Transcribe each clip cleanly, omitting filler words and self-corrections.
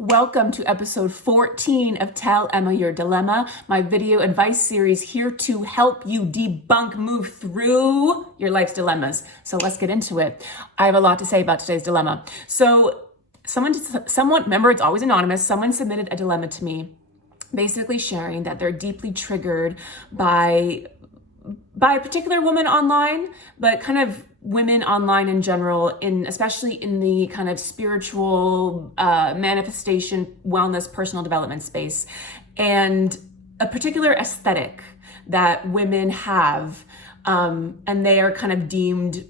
Welcome to episode 14 of Tell Emma Your Dilemma, my video advice series here to help you debunk, move through your life's dilemmas. So let's get into it. I have a lot to say about today's dilemma. So someone, remember it's always anonymous, someone submitted a dilemma to me, basically sharing that they're deeply triggered by a particular woman online, but kind of women online in general, especially in the kind of spiritual manifestation, wellness, personal development space, and a particular aesthetic that women have, and they are kind of deemed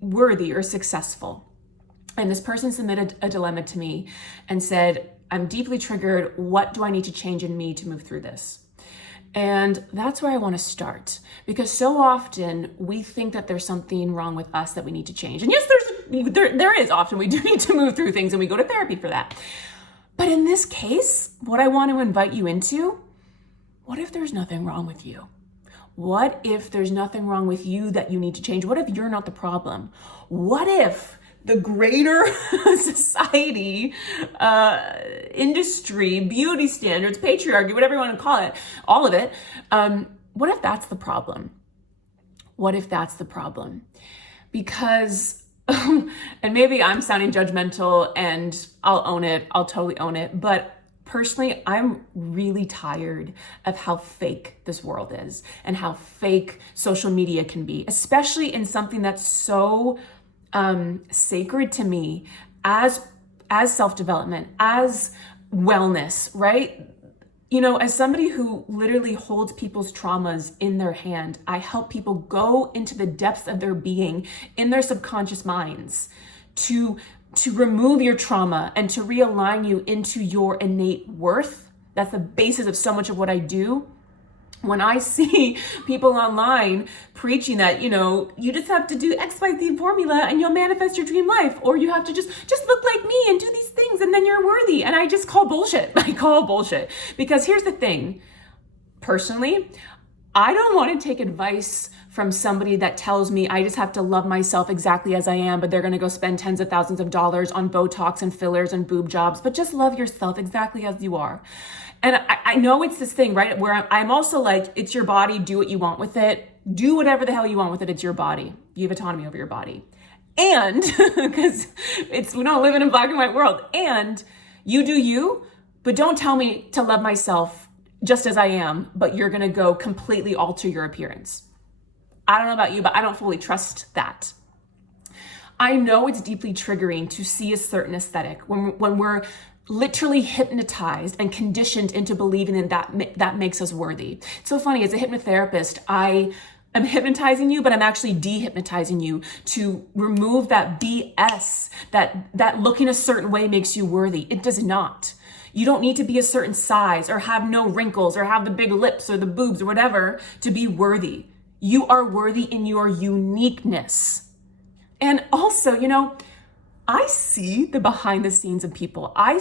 worthy or successful. And this person submitted a dilemma to me and said, I'm deeply triggered. What do I need to change in me to move through this? And that's where I want to start, because so often we think that there's something wrong with us that we need to change. And yes, there is often we do need to move through things, and we go to therapy for that. But in this case, what I want to invite you into, what if there's nothing wrong with you? What if there's nothing wrong with you that you need to change? What if you're not the problem? What if the greater society, industry, beauty standards, patriarchy, whatever you want to call it, all of it, what if that's the problem? What if that's the problem? Because, and maybe I'm sounding judgmental and I'll own it, I'll totally own it, but personally, I'm really tired of how fake this world is and how fake social media can be, especially in something that's so sacred to me as self-development, as wellness, right? You know, as somebody who literally holds people's traumas in their hand, I help people go into the depths of their being, in their subconscious minds, to remove your trauma and to realign you into your innate worth. That's the basis of so much of what I do. When I see people online preaching that, you know, you just have to do XYZ formula and you'll manifest your dream life, or you have to just look like me and do these things and then you're worthy. And I just call bullshit. I call bullshit. Because here's the thing, personally, I don't want to take advice from somebody that tells me I just have to love myself exactly as I am, but they're going to go spend tens of thousands of dollars on Botox and fillers and boob jobs, but just love yourself exactly as you are. And I know it's this thing, right, where I'm also like, it's your body, do what you want with it. Do whatever the hell you want with it, it's your body. You have autonomy over your body. And, because we don't live in a black and white world, and you do you, but don't tell me to love myself just as I am, but you're gonna go completely alter your appearance. I don't know about you, but I don't fully trust that. I know it's deeply triggering to see a certain aesthetic when we're literally hypnotized and conditioned into believing that makes us worthy. It's so funny, as a hypnotherapist, I am hypnotizing you, but I'm actually dehypnotizing you to remove that BS, that looking a certain way makes you worthy. It does not. You don't need to be a certain size or have no wrinkles or have the big lips or the boobs or whatever to be worthy. You are worthy in your uniqueness. And also, you know, I see the behind the scenes of people. I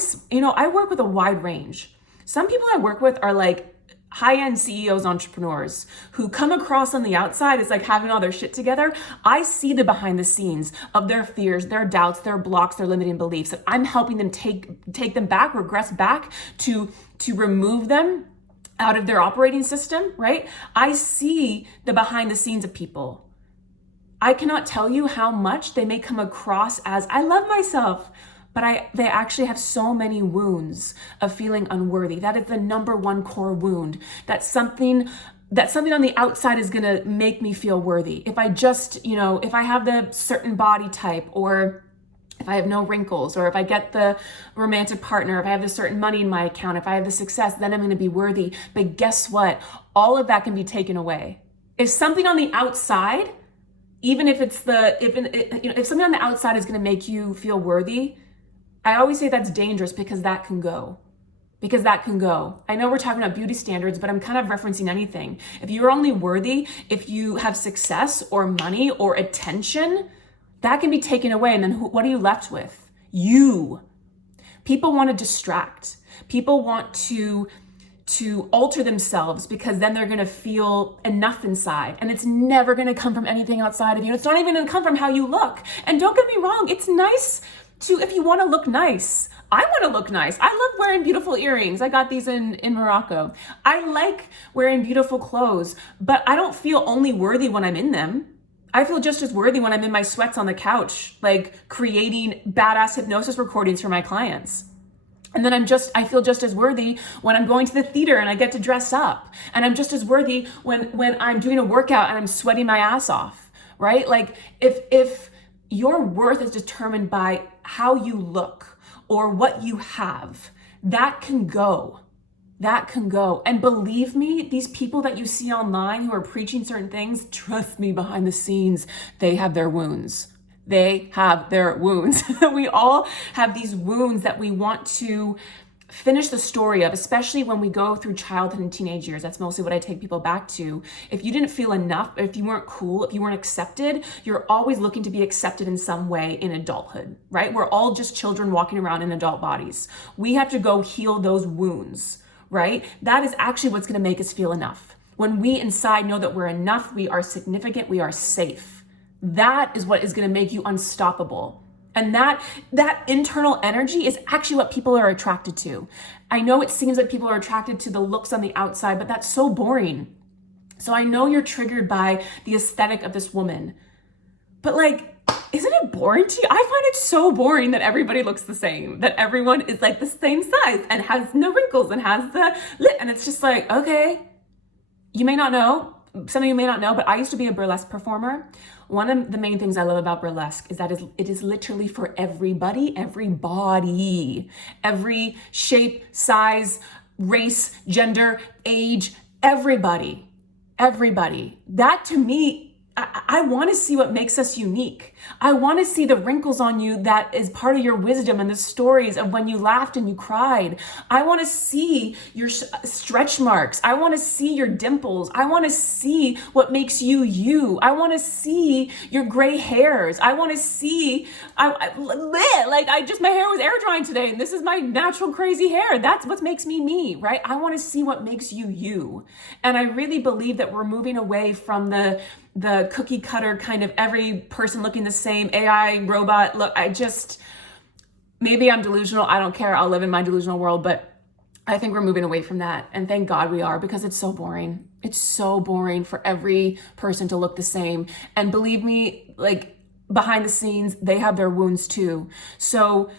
work with a wide range. Some people I work with are like high-end CEOs, entrepreneurs who come across on the outside as like having all their shit together. I see the behind the scenes of their fears, their doubts, their blocks, their limiting beliefs. And I'm helping them take them back, regress back to remove them out of their operating system, right? I see the behind the scenes of people. I cannot tell you how much they may come across as, I love myself, but they actually have so many wounds of feeling unworthy. That is the number one core wound. That something on the outside is gonna make me feel worthy. If I just, if I have the certain body type, or if I have no wrinkles, or if I get the romantic partner, if I have the certain money in my account, if I have the success, then I'm gonna be worthy. But guess what? All of that can be taken away. If something on the outside, even if if something on the outside is going to make you feel worthy, I always say that's dangerous, because that can go. I know we're talking about beauty standards, but I'm kind of referencing anything. If you're only worthy if you have success or money or attention, that can be taken away. And then what are you left with? You. People want to distract. People want to alter themselves, because then they're going to feel enough inside, and it's never going to come from anything outside of you. It's not even going to come from how you look. And don't get me wrong, it's nice to, if you want to look nice, I want to look nice. I love wearing beautiful earrings. I got these in Morocco. I like wearing beautiful clothes, but I don't feel only worthy when I'm in them. I feel just as worthy when I'm in my sweats on the couch, like creating badass hypnosis recordings for my clients. And then I feel just as worthy when I'm going to the theater and I get to dress up. And I'm just as worthy when I'm doing a workout and I'm sweating my ass off, right? Like if your worth is determined by how you look or what you have, that can go. That can go. And believe me, these people that you see online who are preaching certain things, trust me, behind the scenes, they have their wounds. They have their wounds. We all have these wounds that we want to finish the story of, especially when we go through childhood and teenage years. That's mostly what I take people back to. If you didn't feel enough, if you weren't cool, if you weren't accepted, you're always looking to be accepted in some way in adulthood, right? We're all just children walking around in adult bodies. We have to go heal those wounds, right? That is actually what's going to make us feel enough. When we inside know that we're enough, we are significant, we are safe. That is what is going to make you unstoppable. And that internal energy is actually what people are attracted to. I know it seems like people are attracted to the looks on the outside, but that's so boring. So I know you're triggered by the aesthetic of this woman, but like, isn't it boring to you? I find it so boring that everybody looks the same, that everyone is like the same size and has no wrinkles and has the lip. And it's just like, okay, you may not know, some of you may not know, but I used to be a burlesque performer. One of the main things I love about burlesque is that it is literally for everybody, every shape, size, race, gender, age, everybody. That to me, I want to see what makes us unique. I want to see the wrinkles on you that is part of your wisdom and the stories of when you laughed and you cried. I want to see your stretch marks. I want to see your dimples. I want to see what makes you you. I want to see your gray hairs. I want to see, my hair was air drying today and this is my natural crazy hair. That's what makes me me, right? I want to see what makes you you. And I really believe that we're moving away from the cookie cutter kind of every person looking the same AI robot look. Maybe I'm delusional. I don't care. I'll live in my delusional world, but I think we're moving away from that. And thank God we are, because it's so boring. It's so boring for every person to look the same. And believe me, like behind the scenes, they have their wounds too. So,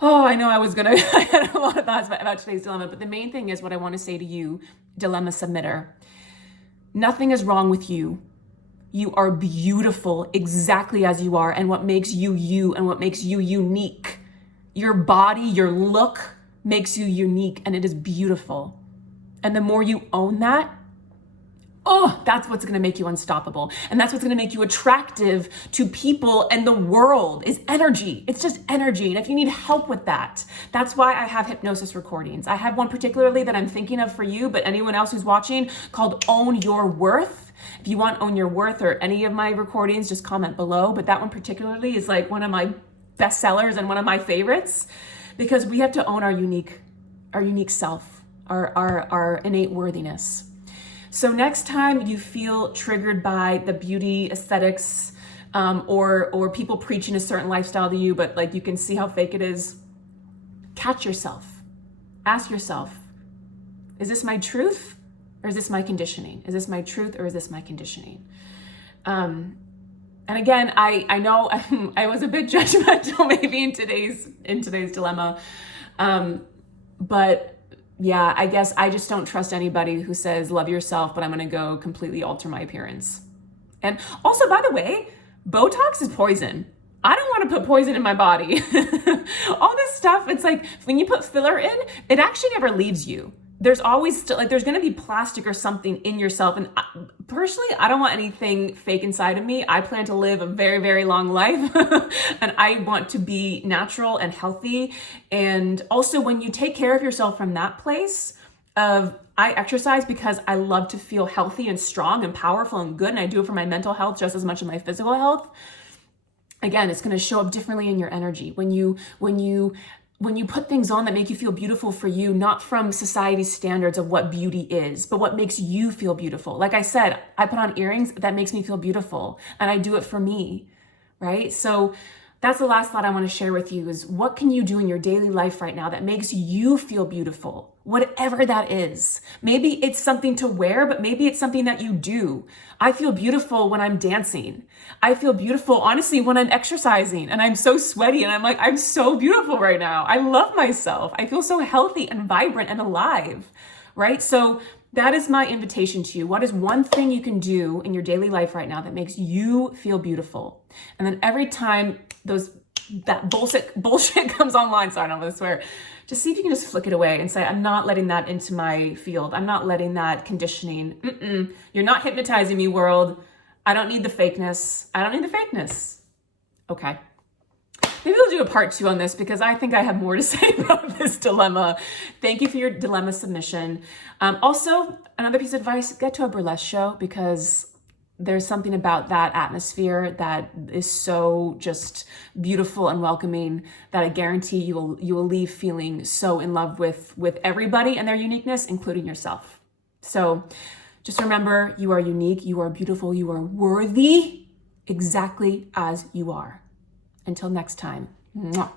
I know I had a lot of thoughts about today's dilemma, but the main thing is what I want to say to you, dilemma submitter. Nothing is wrong with you. You are beautiful exactly as you are, and what makes you you and what makes you unique. Your body, your look makes you unique, and it is beautiful. And the more you own that, that's what's going to make you unstoppable. And that's what's going to make you attractive to people and the world is energy. It's just energy. And if you need help with that, that's why I have hypnosis recordings. I have one particularly that I'm thinking of for you, but anyone else who's watching, called Own Your Worth. If you want Own Your Worth or any of my recordings, just comment below. But that one particularly is like one of my best sellers and one of my favorites, because we have to own our unique self, our innate worthiness. So next time you feel triggered by the beauty aesthetics, or people preaching a certain lifestyle to you, but like you can see how fake it is, catch yourself. Ask yourself, is this my truth or is this my conditioning? Is this my truth or is this my conditioning? And again, I know I was a bit judgmental maybe in today's dilemma, but yeah, I guess I just don't trust anybody who says, love yourself, but I'm going to go completely alter my appearance. And also, by the way, Botox is poison. I don't want to put poison in my body. All this stuff, it's like when you put filler in, it actually never leaves you. There's always there's going to be plastic or something in yourself. And personally, I don't want anything fake inside of me. I plan to live a very, very long life and I want to be natural and healthy. And also when you take care of yourself from that place of, I exercise because I love to feel healthy and strong and powerful and good. And I do it for my mental health just as much as my physical health. Again, it's going to show up differently in your energy. When you put things on that make you feel beautiful for you, not from society's standards of what beauty is, but what makes you feel beautiful. Like I said, I put on earrings that makes me feel beautiful and I do it for me, right? So that's the last thought I want to share with you is what can you do in your daily life right now that makes you feel beautiful? Whatever that is. Maybe it's something to wear, but maybe it's something that you do. I feel beautiful when I'm dancing. I feel beautiful, honestly, when I'm exercising and I'm so sweaty and I'm like, I'm so beautiful right now. I love myself. I feel so healthy and vibrant and alive, right? So that is my invitation to you. What is one thing you can do in your daily life right now that makes you feel beautiful? And then every time that bullshit comes online, sorry, I don't want to swear, just see if you can just flick it away and say, I'm not letting that into my field. I'm not letting that conditioning. You're not hypnotizing me, world. I don't need the fakeness. I don't need the fakeness. Okay. Maybe we'll do a part 2 on this because I think I have more to say about this dilemma. Thank you for your dilemma submission. Also, another piece of advice, get to a burlesque show because there's something about that atmosphere that is so just beautiful and welcoming that I guarantee you will leave feeling so in love with everybody and their uniqueness, including yourself. So just remember, you are unique, you are beautiful, you are worthy exactly as you are. Until next time. Mwah.